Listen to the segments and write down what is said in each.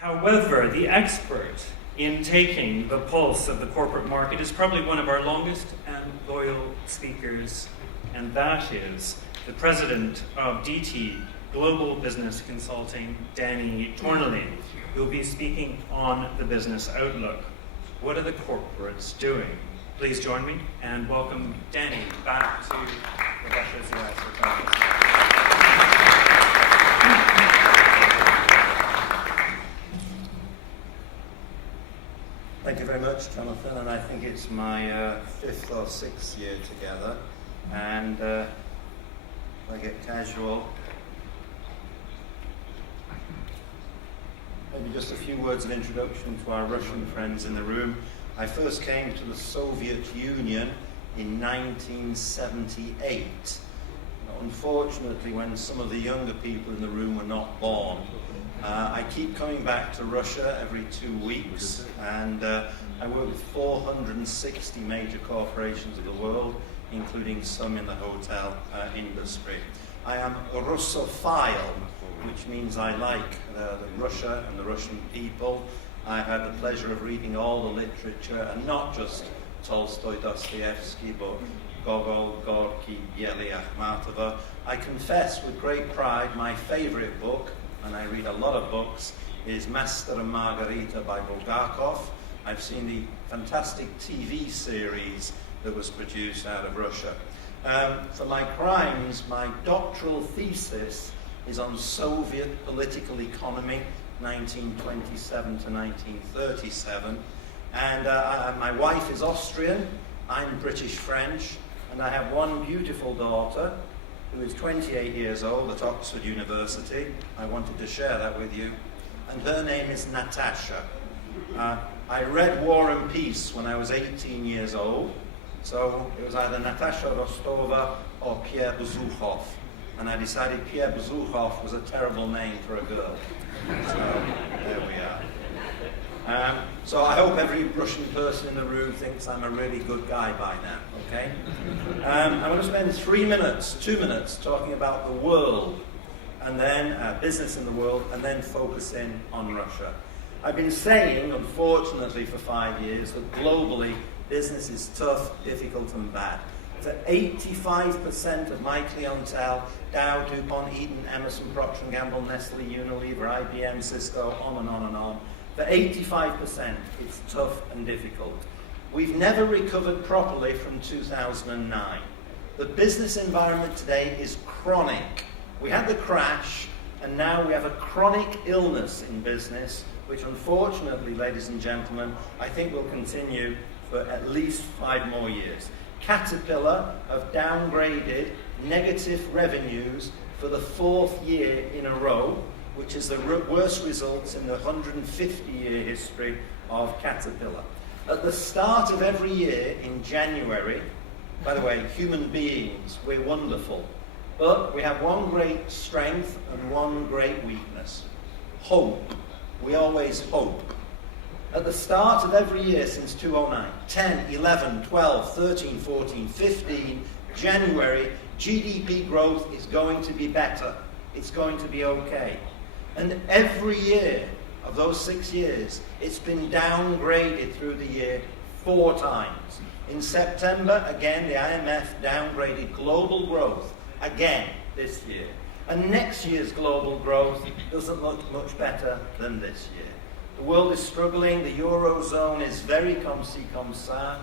However, the expert in taking the pulse of the corporate market is probably one of our longest and loyal speakers, and that is the president of DT Global Business Consulting, Danny Thorniley, who will be speaking on the business outlook. What are the corporates doing? Please join me and welcome Danny back to Rebecca's US for Conference. Thank you very much, Jonathan, and I think it's my fifth or sixth year together, and I get casual. Maybe just a few words of introduction to our Russian friends in the room. I first came to the Soviet Union in 1978. Unfortunately, when some of the younger people in the room were not born. I keep coming back to Russia every 2 weeks, and I work with 460 major corporations of the world, including some in the hotel industry. I am a Russophile, which means I like Russia and the Russian people. I had the pleasure of reading all the literature, and not just Tolstoy, Dostoevsky, but Gogol, Gorky, Yeli, Akhmatova. I confess with great pride my favorite book, and I read a lot of books, is Master and Margarita by Bulgakov. I've seen the fantastic TV series that was produced out of Russia. For my crimes, my doctoral thesis is on Soviet political economy, 1927 to 1937. And my wife is Austrian, I'm British-French, and I have one beautiful daughter who is 28 years old at Oxford University. I wanted to share that with you. And her name is Natasha. I read War and Peace when I was 18 years old. So it was either Natasha Rostova or Pierre Bezukhov. And I decided Pierre Bezukhov was a terrible name for a girl. So there we are. So I hope every Russian person in the room thinks I'm a really good guy by now, okay? I'm going to spend 2 minutes talking about the world, and then business in the world, and then focusing on Russia. I've been saying, unfortunately, for 5 years that globally business is tough, difficult, and bad. For 85% of my clientele, Dow, DuPont, Eaton, Emerson, Procter & Gamble, Nestle, Unilever, IBM, Cisco, on and on and on. For 85%, it's tough and difficult. We've never recovered properly from 2009. The business environment today is chronic. We had the crash, and now we have a chronic illness in business, which unfortunately, ladies and gentlemen, I think will continue for at least 5 more years. Caterpillar have downgraded negative revenues for the 4th year in a row, which is the worst results in the 150-year history of Caterpillar. At the start of every year in January, by the way, human beings, we're wonderful, but we have one great strength and one great weakness: hope. We always hope. At the start of every year since 2009, 10, 11, 12, 13, 14, 15, January, GDP growth is going to be better. It's going to be okay. And every year of those 6 years, it's been downgraded through the year 4 times. In September, again, the IMF downgraded global growth again this year. And next year's global growth doesn't look much better than this year. The world is struggling. The Eurozone is very comme ci, comme ça.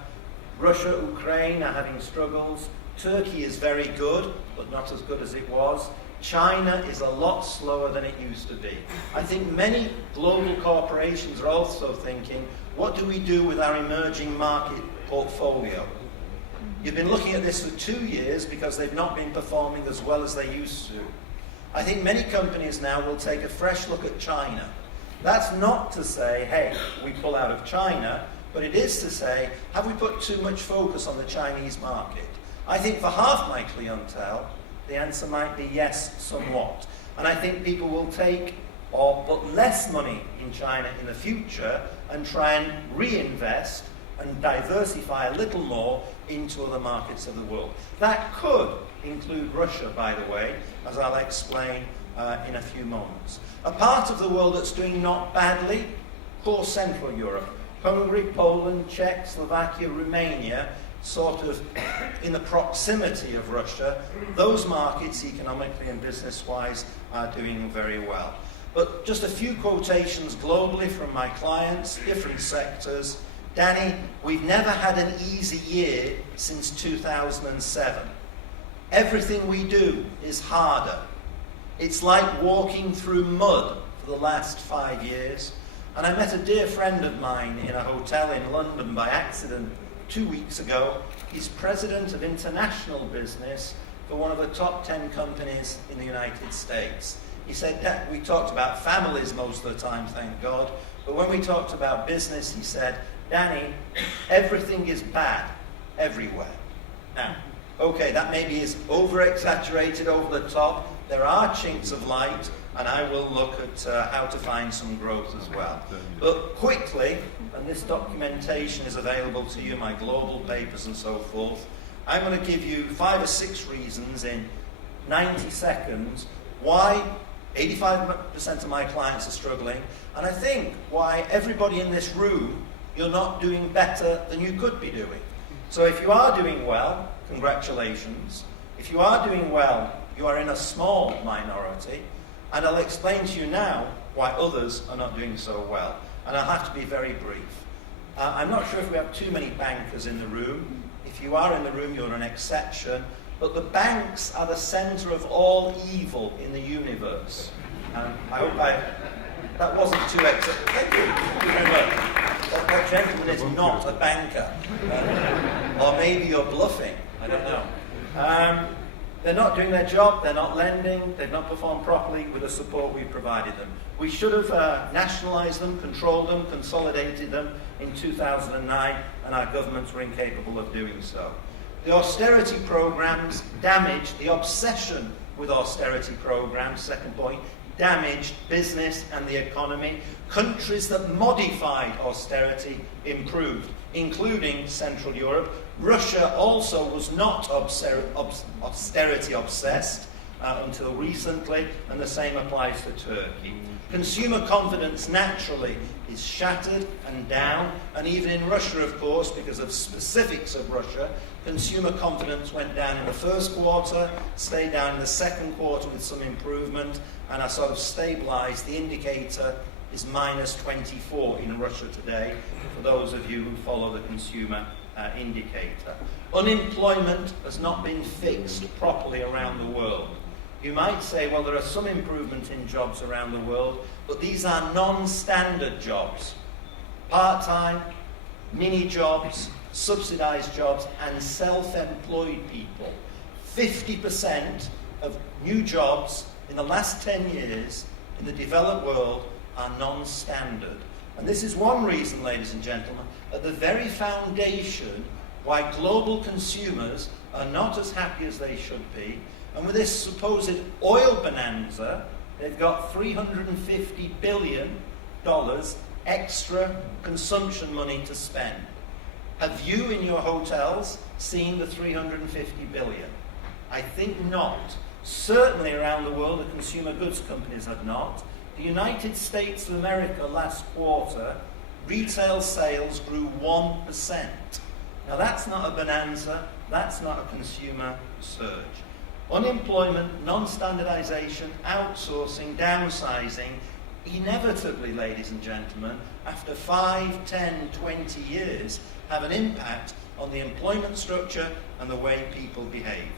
Russia, Ukraine are having struggles. Turkey is very good, but not as good as it was. China is a lot slower than it used to be. I think many global corporations are also thinking, what do we do with our emerging market portfolio? You've been looking at this for 2 years because they've not been performing as well as they used to. I think many companies now will take a fresh look at China. That's not to say, hey, we pull out of China, but it is to say, have we put too much focus on the Chinese market? I think for half my clientele, the answer might be yes, somewhat. And I think people will take or put less money in China in the future and try and reinvest and diversify a little more into other markets of the world. That could include Russia, by the way, as I'll explain in a few moments. A part of the world that's doing not badly, of course, Central Europe. Hungary, Poland, Czech, Slovakia, Romania, sort of in the proximity of Russia, those markets economically and business-wise are doing very well. But just a few quotations globally from my clients, different sectors. Danny, we've never had an easy year since 2007. Everything we do is harder. It's like walking through mud for the last 5 years. And I met a dear friend of mine in a hotel in London by accident 2 weeks ago. He's president of international business for one of the top 10 companies in the United States. He said, we talked about families most of the time, thank God, but when we talked about business, he said, Danny, everything is bad everywhere. Now, okay, that maybe is over-exaggerated, over the top. There are chinks of light, and I will look at how to find some growth as well. But quickly, and this documentation is available to you, my global papers and so forth, I'm going to give you 5 or 6 reasons in 90 seconds why 85% of my clients are struggling, and I think why everybody in this room, you're not doing better than you could be doing. So if you are doing well, congratulations. If you are doing well, you are in a small minority, and I'll explain to you now why others are not doing so well. And I'll have to be very brief. I'm not sure if we have too many bankers in the room. If you are in the room, you're an exception. But the banks are the centre of all evil in the universe. I hope that wasn't too excellent. Thank you. Remember, that gentleman is not a banker. Or maybe you're bluffing. I don't know. They're not doing their job, they're not lending, they've not performed properly with the support we provided them. We should have nationalised them, controlled them, consolidated them in 2009, and our governments were incapable of doing so. The austerity programmes damaged, the obsession with austerity programmes, second point, damaged business and the economy. Countries that modified austerity improved, including Central Europe. Russia also was not austerity obsessed until recently, and the same applies to Turkey. Consumer confidence naturally is shattered and down, and even in Russia, of course, because of specifics of Russia, consumer confidence went down in the first quarter, stayed down in the second quarter with some improvement, and are sort of stabilised. The indicator is minus 24 in Russia today, for those of you who follow the consumer indicator. Unemployment has not been fixed properly around the world. You might say, well, there are some improvement in jobs around the world, but these are non-standard jobs. Part-time, mini jobs, subsidised jobs, and self-employed people. 50% of new jobs in the last 10 years in the developed world are non-standard. And this is one reason, ladies and gentlemen, at the very foundation why global consumers are not as happy as they should be. And with this supposed oil bonanza, they've got $350 billion extra consumption money to spend. Have you in your hotels seen the $350 billion? I think not. Certainly around the world, the consumer goods companies have not. The United States of America last quarter, retail sales grew 1%. Now that's not a bonanza, that's not a consumer surge. Unemployment, non-standardization, outsourcing, downsizing, inevitably, ladies and gentlemen, after 5, 10, 20 years, have an impact on the employment structure and the way people behave.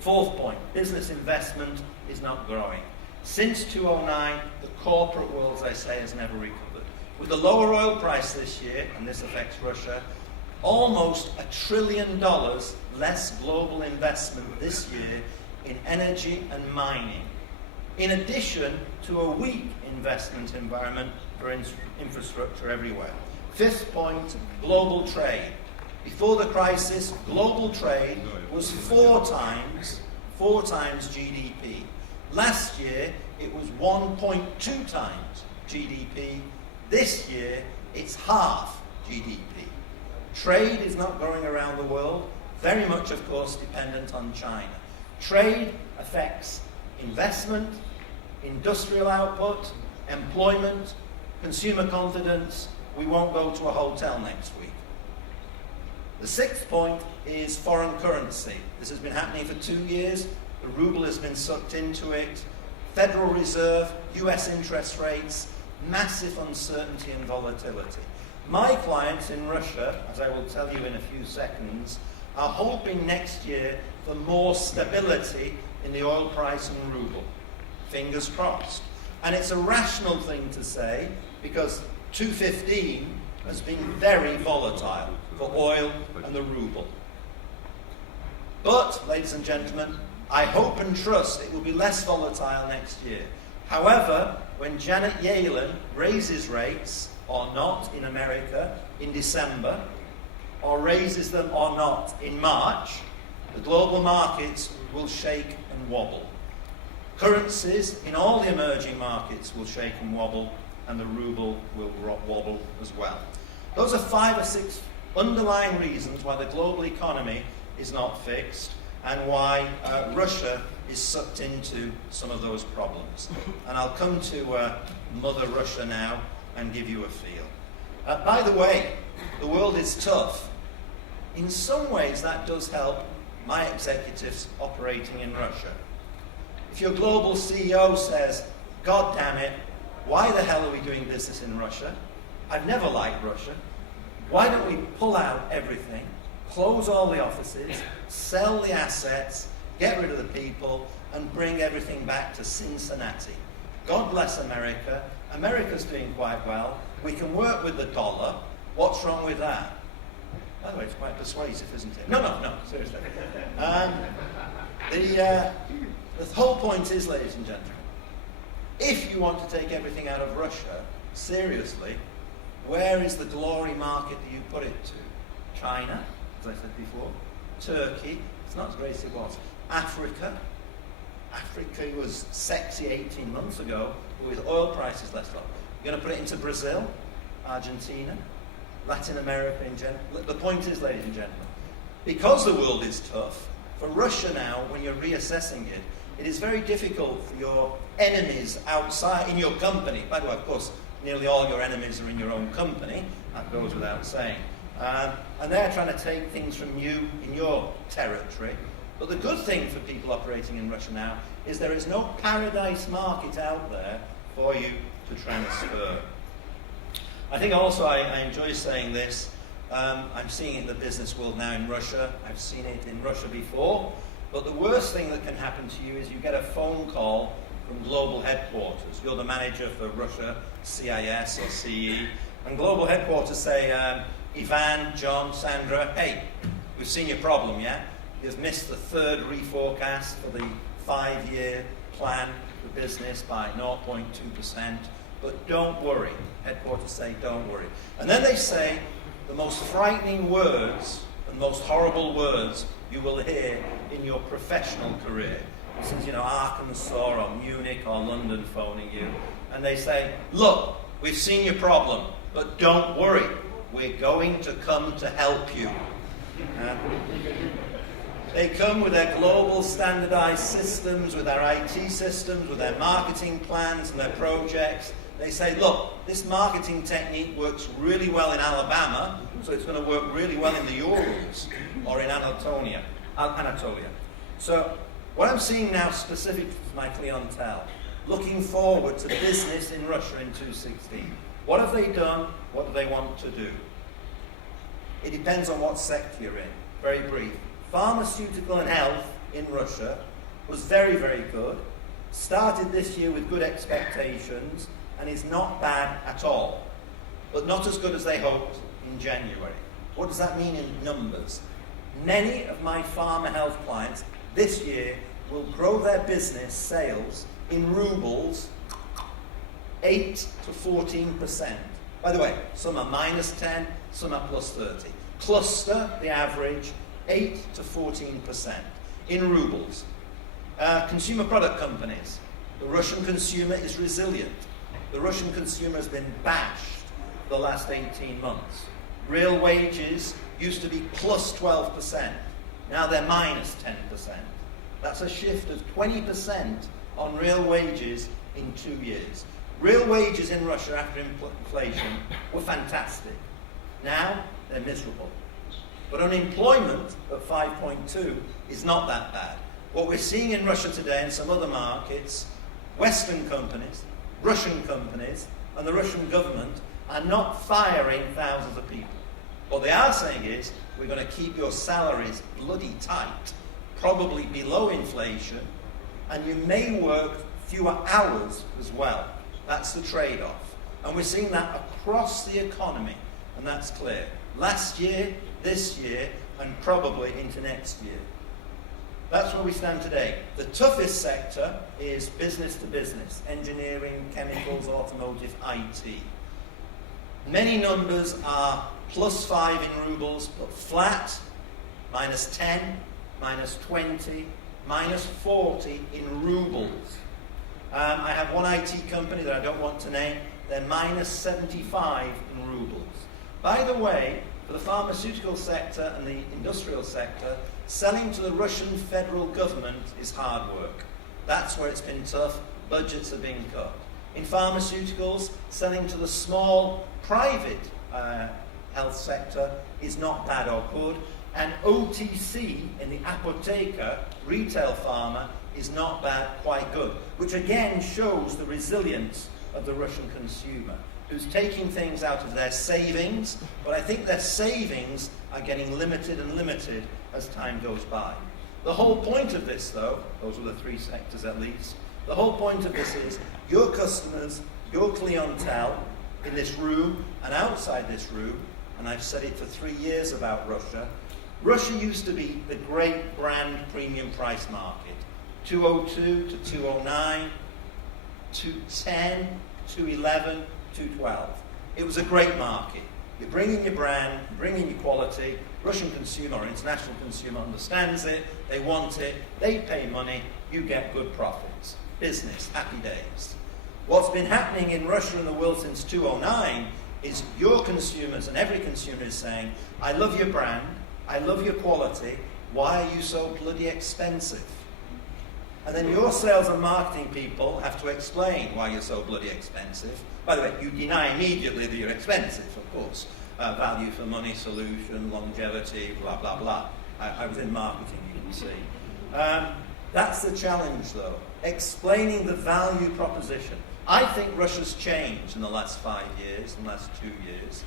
Fourth point, business investment is not growing. Since 2009, the corporate world, as I say, has never recovered. With the lower oil price this year, and this affects Russia, almost $1 trillion less global investment this year in energy and mining, in addition to a weak investment environment for infrastructure everywhere. Fifth point, global trade. Before the crisis, global trade was four times GDP. Last year, it was 1.2 times GDP. This year, it's half GDP. Trade is not growing around the world, very much, of course, dependent on China. Trade affects investment, industrial output, employment, consumer confidence, we won't go to a hotel next week. The sixth point is foreign currency. This has been happening for 2 years. The ruble has been sucked into it. Federal Reserve, US interest rates, massive uncertainty and volatility. My clients in Russia, as I will tell you in a few seconds, are hoping next year for more stability in the oil price and ruble. Fingers crossed. And it's a rational thing to say because 215 has been very volatile for oil and the ruble. But, ladies and gentlemen, I hope and trust it will be less volatile next year. However, when Janet Yellen raises rates or not in America in December, or raises them or not in March, the global markets will shake and wobble. Currencies in all the emerging markets will shake and wobble, and the ruble will wobble as well. Those are 5 or 6 underlying reasons why the global economy is not fixed and why Russia is sucked into some of those problems. And I'll come to Mother Russia now and give you a feel. By the way, the world is tough. In some ways that does help my executives operating in Russia. If your global CEO says, God damn it, why the hell are we doing business in Russia? I've never liked Russia. Why don't we pull out everything, close all the offices, sell the assets, get rid of the people, and bring everything back to Cincinnati? God bless America. America's doing quite well. We can work with the dollar. What's wrong with that? By the way, it's quite persuasive, isn't it? No, seriously. The whole point is, ladies and gentlemen, if you want to take everything out of Russia seriously, where is the glory market that you put it to? China, as I said before. Turkey, it's not as great as it was. Africa was sexy 18 months ago, but with oil prices less low. You're going to put it into Brazil, Argentina, Latin America in general. The point is, ladies and gentlemen, because the world is tough, for Russia now, when you're reassessing it, it is very difficult for your enemies outside, in your company. By the way, of course, nearly all your enemies are in your own company. That goes without saying. And they're trying to take things from you in your territory. But the good thing for people operating in Russia now is there is no paradise market out there for you to transfer. I think also I enjoy saying this. I'm seeing it in the business world now in Russia. I've seen it in Russia before. But the worst thing that can happen to you is you get a phone call from global headquarters. You're the manager for Russia, CIS or CE. And global headquarters say, Ivan, John, Sandra, hey, we've seen your problem, yeah? You've missed the third reforecast for the 5-year plan for business by 0.2%. But don't worry. Headquarters say, don't worry. And then they say the most frightening words and most horrible words you will hear in your professional career. This is, Arkansas or Munich or London phoning you. And they say, look, we've seen your problem, but don't worry. We're going to come to help you. They come with their global standardized systems, with their IT systems, with their marketing plans and their projects. They say, look, this marketing technique works really well in Alabama, so it's going to work really well in the Urals or in Anatolia. So what I'm seeing now specific to my clientele, looking forward to business in Russia in 2016. What have they done? What do they want to do? It depends on what sector you're in. Very brief. Pharmaceutical and health in Russia was very, very good. Started this year with good expectations and is not bad at all, but not as good as they hoped in January. What does that mean in numbers? Many of my pharma health clients this year will grow their business sales in rubles 8 to 14%. By the way, some are minus 10, some are plus 30. Cluster, the average, 8 to 14% in rubles. Consumer product companies. The Russian consumer is resilient. The Russian consumer has been bashed the last 18 months. Real wages used to be plus 12%. Now they're minus 10%. That's a shift of 20% on real wages in 2 years. Real wages in Russia after inflation were fantastic. Now, they're miserable. But unemployment at 5.2 is not that bad. What we're seeing in Russia today and some other markets, Western companies, Russian companies, and the Russian government are not firing thousands of people. What they are saying is, we're going to keep your salaries bloody tight, probably below inflation, and you may work fewer hours as well. That's the trade-off. And we're seeing that across the economy, and that's clear. Last year, this year, and probably into next year. That's where we stand today. The toughest sector is business to business, engineering, chemicals, automotive, IT. Many numbers are +5 in rubles, but flat, -10, -20, -40 in rubles. I have one IT company that I don't want to name, they're -75 in rubles. By the way, for the pharmaceutical sector and the industrial sector, selling to the Russian federal government is hard work. That's where it's been tough. Budgets are being cut. In pharmaceuticals, selling to the small private health sector is not bad or good. And OTC in the apotheker, retail pharma, is not bad, quite good. Which again shows the resilience of the Russian consumer, who's taking things out of their savings, but I think their savings are getting limited and limited as time goes by. The whole point of this, though, those are the 3 sectors at least, the whole point of this is your customers, your clientele in this room and outside this room, and I've said it for 3 years about Russia, Russia used to be the great brand premium price market. 202 to 209, 210, 211, 212. It was a great market. You bring in your brand, you bring in your quality. Russian consumer or international consumer understands it, they want it, they pay money, you get good profits. Business, happy days. What's been happening in Russia and the world since 2009 is your consumers and every consumer is saying, I love your brand, I love your quality, why are you so bloody expensive? And then your sales and marketing people have to explain why you're so bloody expensive. By the way, you deny immediately that you're expensive, of course. Value for money solution, longevity, blah, blah, blah. I was in marketing, you can see. That's the challenge, though. Explaining the value proposition. I think Russia's changed in the last 5 years, in the last 2 years.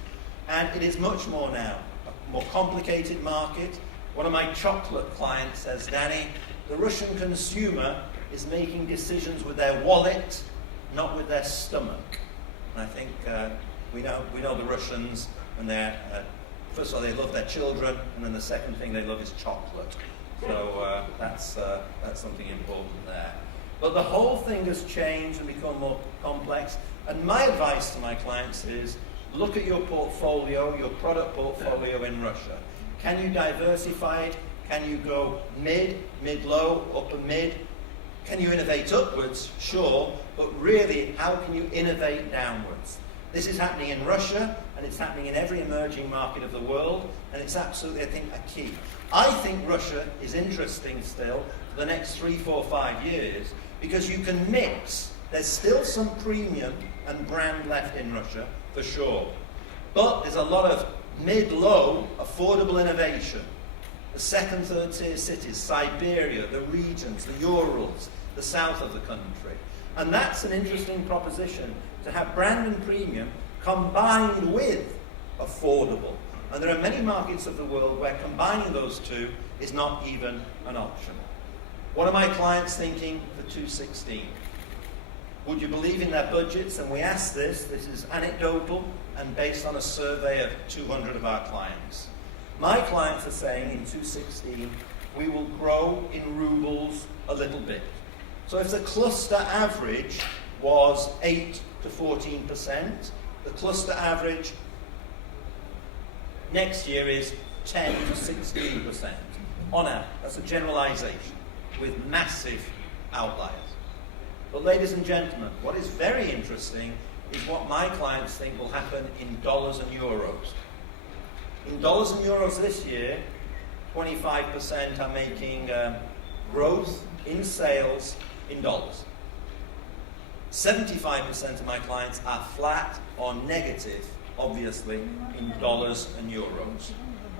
And it is much more now. A more complicated market. One of my chocolate clients says, Danny, the Russian consumer is making decisions with their wallet, not with their stomach. And I think we know the Russians, and they're first of all they love their children, and then the second thing they love is chocolate. So that's something important there. But the whole thing has changed and become more complex. And my advice to my clients is, look at your portfolio, your product portfolio in Russia. Can you diversify it? Can you go mid, mid-low, upper mid? Can you innovate upwards? Sure, but really, how can you innovate downwards? This is happening in Russia, and it's happening in every emerging market of the world, and it's absolutely, I think, a key. I think Russia is interesting still for the next 3, 4, 5 years, because you can mix. There's still some premium and brand left in Russia, for sure. But there's a lot of mid-low, affordable innovation. The second, third tier cities, Siberia, the regions, the Urals, the south of the country. And that's an interesting proposition, to have brand and premium combined with affordable. And there are many markets of the world where combining those two is not even an option. One of my clients thinking for 2016, would you believe in their budgets? And we asked this is anecdotal and based on a survey of 200 of our clients. My clients are saying in 2016, we will grow in rubles a little bit. So if the cluster average was 8 to 14%, the cluster average next year is 10 to 16%. On average, that's a generalization with massive outliers. But ladies and gentlemen, what is very interesting is what my clients think will happen in dollars and euros. In dollars and euros this year, 25% are making growth in sales in dollars. 75% of my clients are flat or negative, obviously, in dollars and euros.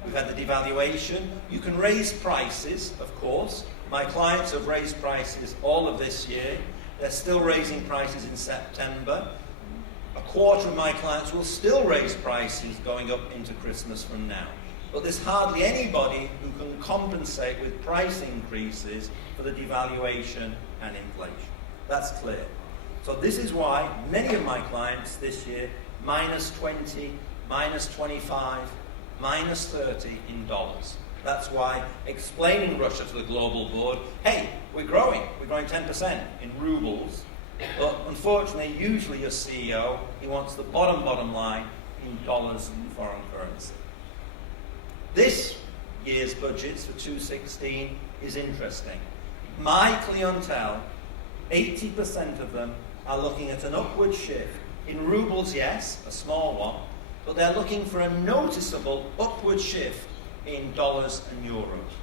We've had the devaluation. You can raise prices, of course. My clients have raised prices all of this year. They're still raising prices in September. A quarter of my clients will still raise prices going up into Christmas from now. But there's hardly anybody who can compensate with price increases for the devaluation and inflation. That's clear. So this is why many of my clients this year, -20, -25, -30 in dollars. That's why explaining Russia to the global board, hey, we're growing 10% in rubles. But unfortunately, usually your CEO, he wants the bottom line in dollars and foreign currency. This year's budgets for 2016 is interesting. My clientele, 80% of them are looking at an upward shift. In rubles, yes, a small one, but they're looking for a noticeable upward shift in dollars and euros.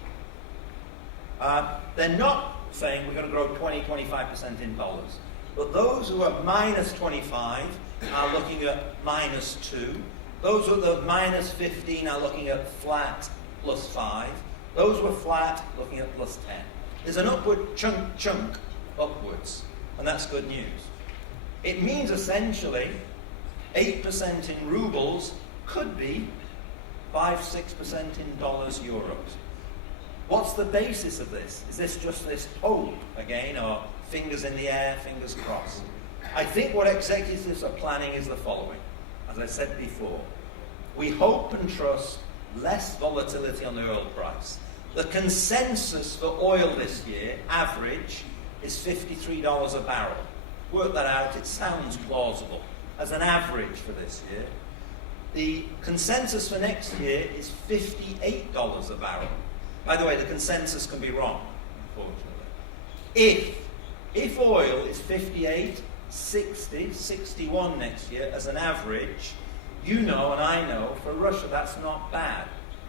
They're not saying we're going to grow 20-25% in dollars. But those who are -25 are looking at -2. Those who are -15 are looking at flat +5. Those who are flat looking at +10. There's an upward chunk upwards, and that's good news. It means essentially 8% in rubles could be 5-6% in dollars, euros. What's the basis of this? Is this just this hope again, or fingers in the air, fingers crossed? I think what executives are planning is the following. As I said before, we hope and trust less volatility on the oil price. The consensus for oil this year, average, is $53 a barrel. Work that out, it sounds plausible as an average for this year. The consensus for next year is $58 a barrel. By the way, the consensus can be wrong, unfortunately. If oil is 58, 60, 61 next year as an average, you know and I know for Russia that's not bad.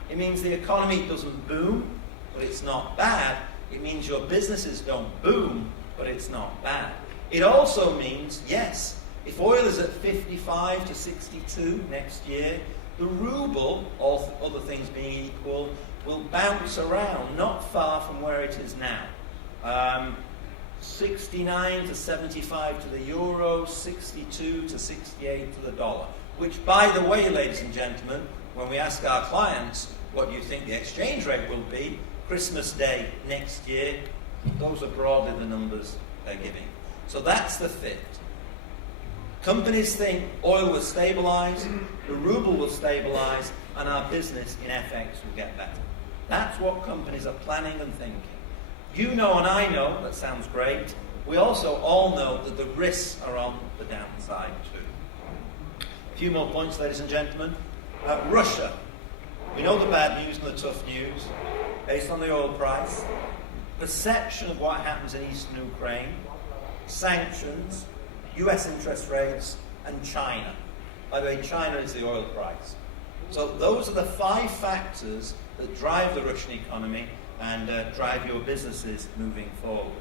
It means the economy doesn't boom, but it's not bad. It means your businesses don't boom, but it's not bad. It also means, yes, if oil is at 55 to 62 next year, the ruble, all other things being equal, will bounce around not far from where it is now. 69 to 75 to the euro, 62 to 68 to the dollar. Which, by the way, ladies and gentlemen, when we ask our clients what you think the exchange rate will be, Christmas Day next year, those are broadly the numbers they're giving. So that's the fit. Companies think oil will stabilize, the ruble will stabilize, and our business in FX will get better. That's what companies are planning and thinking. You know and I know, that sounds great. We also all know that the risks are on the downside too. A few more points, ladies and gentlemen. Russia. We know the bad news and the tough news based on the oil price, perception of what happens in eastern Ukraine, sanctions, US interest rates, and China. By the way, China is the oil price. So those are the 5 factors that drive the Russian economy and drive your businesses moving forward.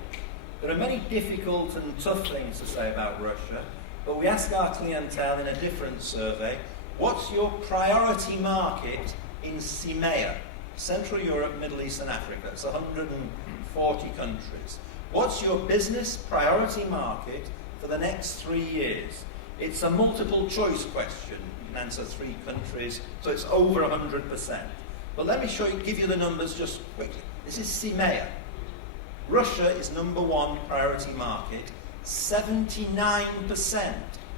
There are many difficult and tough things to say about Russia, but we ask our clientele in a different survey, what's your priority market in CIMEA, Central Europe, Middle East and Africa? It's 140 countries. What's your business priority market for the next 3 years? It's a multiple choice question. You can answer 3 countries, so it's over 100%. But let me give you the numbers just quickly. This is CIMEA. Russia is number 1 priority market. 79%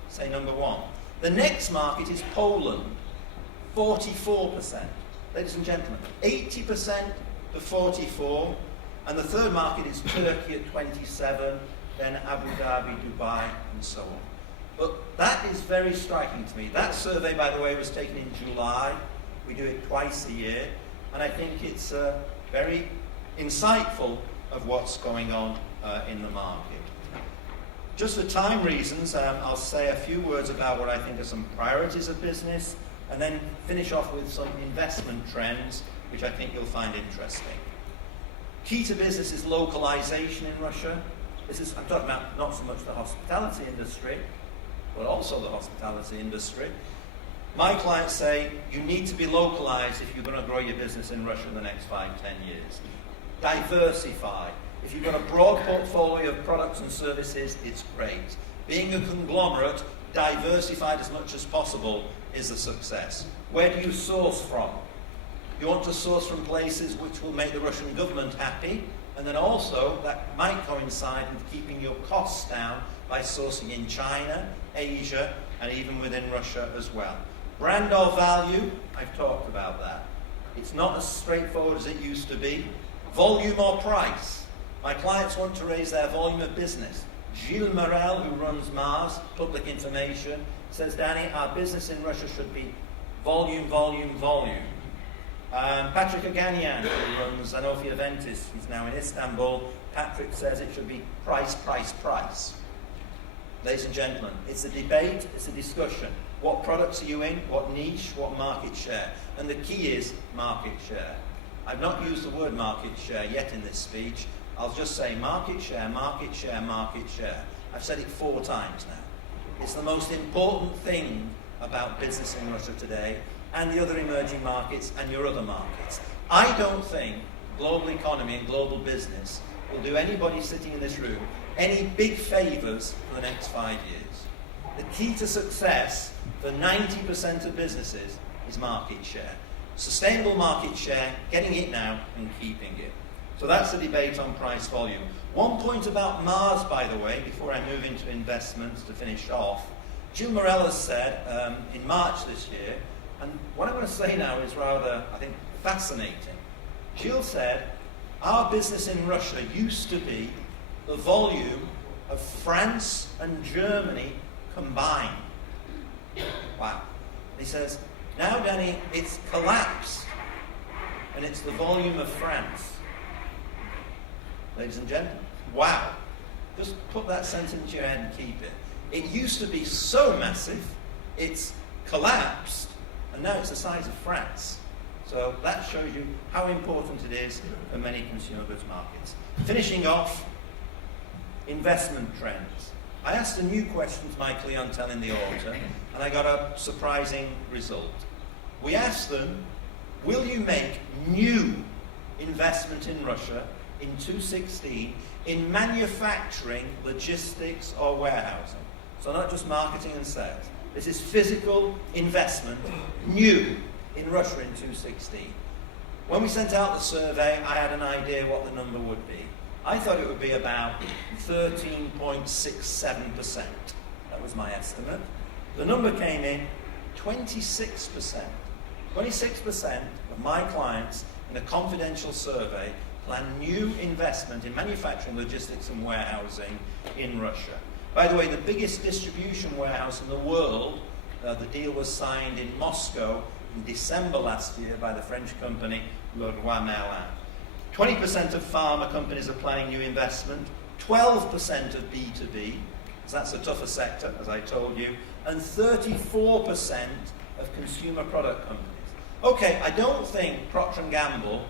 say number 1. The next market is Poland. 44%. Ladies and gentlemen, 80% to 44%. And the third market is Turkey at 27%, then Abu Dhabi, Dubai, and so on. But that is very striking to me. That survey, by the way, was taken in July. We do it twice a year. And I think it's very insightful of what's going on in the market. Just for time reasons, I'll say a few words about what I think are some priorities of business, and then finish off with some investment trends, which I think you'll find interesting. Key to business is localization in Russia. I'm talking about not so much the hospitality industry, but also the hospitality industry. My clients say you need to be localized if you're going to grow your business in Russia in the next 5-10 years. Diversify. If you've got a broad portfolio of products and services, it's great. Being a conglomerate, diversified as much as possible is a success. Where do you source from? You want to source from places which will make the Russian government happy, and then also that might coincide with keeping your costs down by sourcing in China, Asia, and even within Russia as well. Brand or value, I've talked about that. It's not as straightforward as it used to be. Volume or price. My clients want to raise their volume of business. Gilles Morel, who runs Mars, Public Information, says, Danny, our business in Russia should be volume, volume, volume. Patrick Aganyan, who runs Anofia Ventis, he's now in Istanbul, Patrick says it should be price, price, price. Ladies and gentlemen, it's a debate, it's a discussion. What products are you in? What niche? What market share? And the key is market share. I've not used the word market share yet in this speech. I'll just say market share, market share, market share. I've said it 4 times now. It's the most important thing about business in Russia today, and the other emerging markets and your other markets. I don't think global economy and global business will do anybody sitting in this room any big favours for the next 5 years. The key to success for 90% of businesses is market share. Sustainable market share, getting it now and keeping it. So that's the debate on price volume. One point about Mars, by the way, before I move into investments to finish off. Gilles Morel has said in March this year, and what I'm going to say now is rather, I think, fascinating. Gilles said, our business in Russia used to be the volume of France and Germany combined. Wow. He says, now, Danny, it's collapsed, and it's the volume of France. Ladies and gentlemen, wow. Just put that sentence into your head and keep it. It used to be so massive, it's collapsed, and now it's the size of France. So that shows you how important it is for many consumer goods markets. Finishing off, investment trends. I asked a new question to my clientele in the autumn, and I got a surprising result. We asked them, will you make new investment in Russia in 2016 in manufacturing, logistics, or warehousing? So not just marketing and sales. This is physical investment, new, in Russia in 2016. When we sent out the survey, I had an idea what the number would be. I thought it would be about 13.67%. That was my estimate. The number came in 26%. 26% of my clients in a confidential survey plan new investment in manufacturing, logistics, and warehousing in Russia. By the way, the biggest distribution warehouse in the world, the deal was signed in Moscow in December last year by the French company Leroy Merlin. 20% of pharma companies are planning new investment, 12% of B2B, so that's a tougher sector, as I told you, and 34% of consumer product companies. Okay, I don't think Procter & Gamble,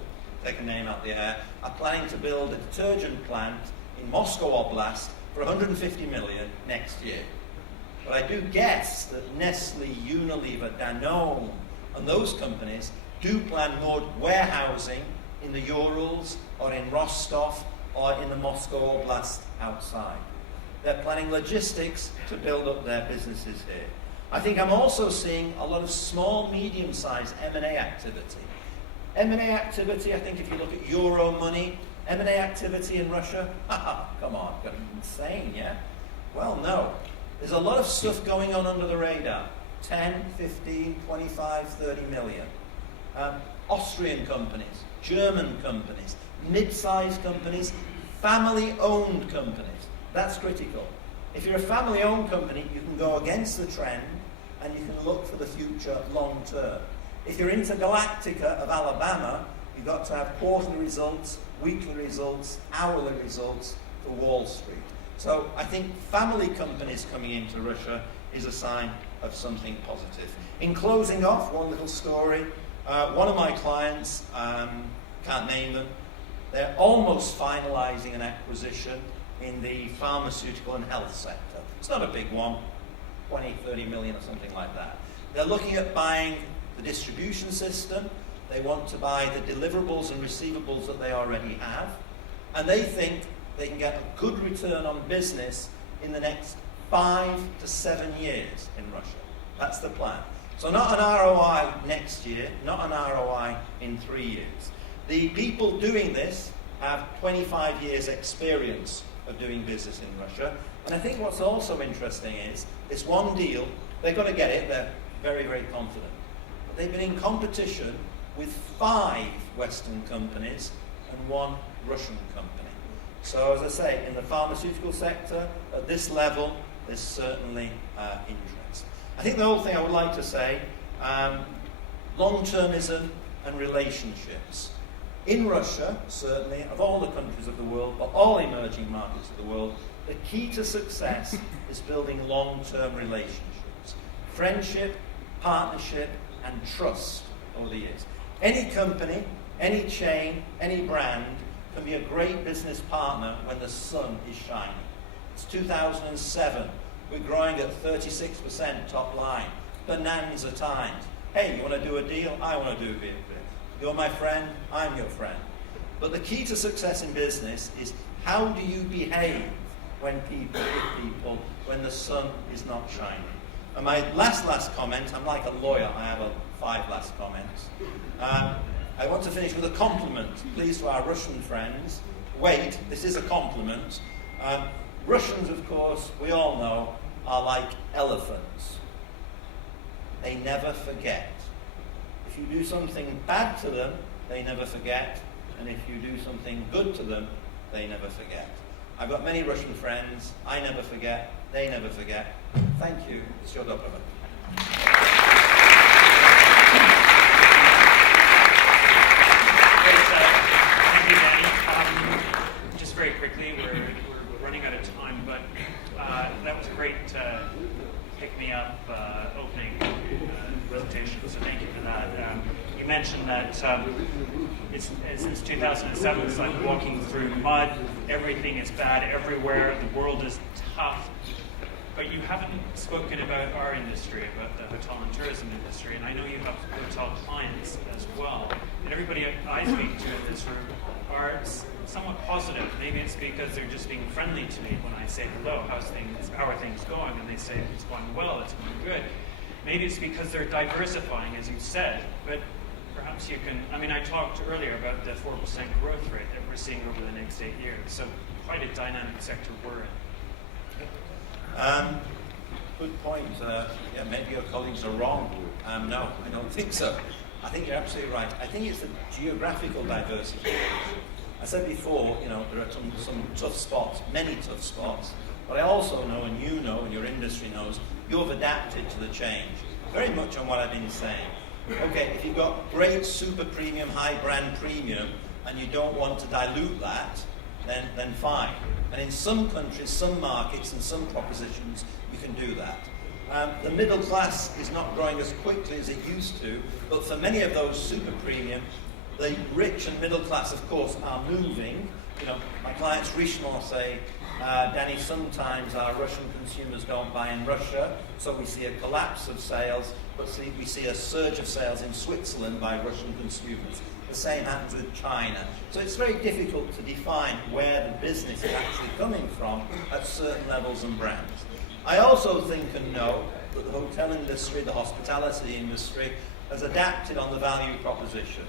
take a name out the air, are planning to build a detergent plant in Moscow Oblast for 150 million next year. But I do guess that Nestle, Unilever, Danone, and those companies do plan more warehousing in the Urals or in Rostov or in the Moscow Oblast outside. They're planning logistics to build up their businesses here. I think I'm also seeing a lot of small, medium-sized M&A activity. M&A activity, I think if you look at Euro money, M&A activity in Russia, come on, got insane, yeah? Well, no. There's a lot of stuff going on under the radar. 10, 15, 25, 30 million. Austrian companies, German companies, mid-sized companies, family-owned companies. That's critical. If you're a family-owned company, you can go against the trend and you can look for the future long-term. If you're into Galactica of Alabama, you've got to have quarterly results, weekly results, hourly results for Wall Street. So I think family companies coming into Russia is a sign of something positive. In closing off, one little story. One of my clients, can't name them, they're almost finalizing an acquisition in the pharmaceutical and health sector. It's not a big one, 20, 30 million or something like that. They're looking at buying the distribution system. They want to buy the deliverables and receivables that they already have. And they think they can get a good return on business in the next 5 to 7 years in Russia. That's the plan. So not an ROI next year, not an ROI in 3 years. The people doing this have 25 years experience of doing business in Russia. And I think what's also interesting is this one deal, they've got to get it, they're very, very confident. But they've been in competition with 5 Western companies and 1 Russian company. So as I say, in the pharmaceutical sector, at this level, there's certainly interest. I think the whole thing I would like to say, long-termism and relationships. In Russia, certainly, of all the countries of the world, but all emerging markets of the world, the key to success is building long-term relationships. Friendship, partnership, and trust over the years. Any company, any chain, any brand can be a great business partner when the sun is shining. It's 2007. We're growing at 36% top line. Bonanza times. Hey, you want to do a deal? I want to do a deal. You're my friend, I'm your friend. But the key to success in business is how do you behave when when the sun is not shining? And my last comment, I'm like a lawyer, I have 5 last comments. I want to finish with a compliment, please, to our Russian friends. Wait, this is a compliment. Russians, of course, we all know, are like elephants. They never forget. If you do something bad to them, they never forget. And if you do something good to them, they never forget. I've got many Russian friends. I never forget. They never forget. Thank you. It's your doprovo. Thank you, Danny. Just very quickly, we're running out of time, but that was a great pick-me-up opening presentation, so thank you for that. You mentioned that since 2007, it's like walking through mud. Everything is bad everywhere. The world is tough. But you haven't spoken about our industry, about the hotel and tourism industry, and I know you have hotel clients as well. And everybody I speak to in this room are somewhat positive. Maybe it's because they're just being friendly to me when I say hello, how are things going? And they say it's going well, it's going good. Maybe it's because they're diversifying, as you said, but perhaps you can, I talked earlier about the 4% growth rate that we're seeing over the next 8 years. So quite a dynamic sector we're in. Good point. Maybe your colleagues are wrong. No, I don't think so. I think you're absolutely right. I think it's the geographical diversification. I said before, there are some tough spots, many tough spots, but I also know, and you know, and your industry knows, you've adapted to the change. Very much on what I've been saying. Okay, if you've got great super premium, high brand premium, and you don't want to dilute that, then fine. And in some countries, some markets, and some propositions, you can do that. The middle class is not growing as quickly as it used to, but for many of those super premium, the rich and middle class, of course, are moving. My clients regional say, Danny, sometimes our Russian consumers don't buy in Russia, so we see a collapse of sales, but we see a surge of sales in Switzerland by Russian consumers. The same happens with China. So it's very difficult to define where the business is actually coming from at certain levels and brands. I also think and know that the hotel industry, the hospitality industry, has adapted on the value proposition.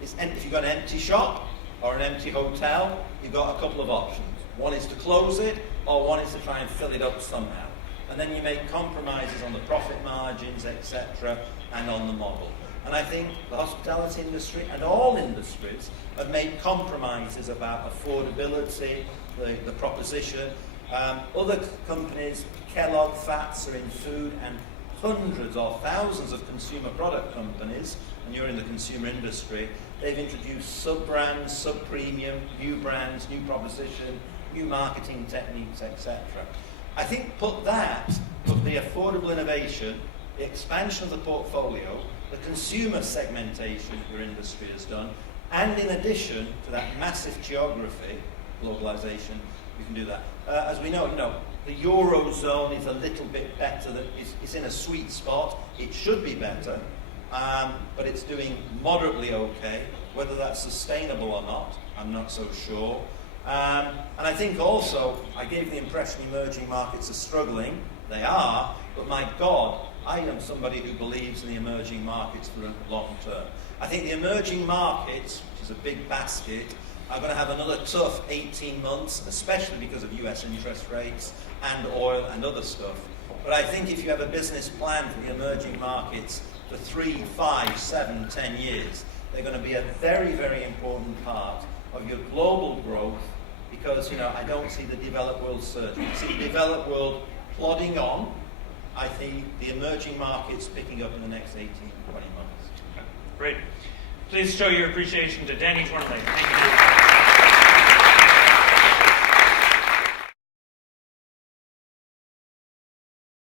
If you've got an empty shop or an empty hotel, you've got a couple of options. One is to close it, or one is to try and fill it up somehow. And then you make compromises on the profit margins, etc., and on the model. And I think the hospitality industry and all industries have made compromises about affordability, the proposition. Other companies, Kellogg, Fats are in food, and hundreds or thousands of consumer product companies, and you're in the consumer industry, they've introduced sub-brands, sub-premium, new brands, new proposition, new marketing techniques, etc. I think put the affordable innovation, the expansion of the portfolio, the consumer segmentation your industry has done, and in addition to that massive geography, globalization, we can do that. As we know, the Eurozone is a little bit better. It's in a sweet spot. It should be better, but it's doing moderately okay. Whether that's sustainable or not, I'm not so sure. And I think also, I gave the impression emerging markets are struggling. They are, but my God, I am somebody who believes in the emerging markets for the long term. I think the emerging markets, which is a big basket, are going to have another tough 18 months, especially because of US interest rates and oil and other stuff. But I think if you have a business plan for the emerging markets for 3, 5, 7, 10 years, they're going to be a very, very important part of your global growth, because I don't see the developed world surging. I see the developed world plodding on. I think the emerging markets picking up in the next 18, 20 months. Great. Please show your appreciation to Danny Thorniley. Thank you.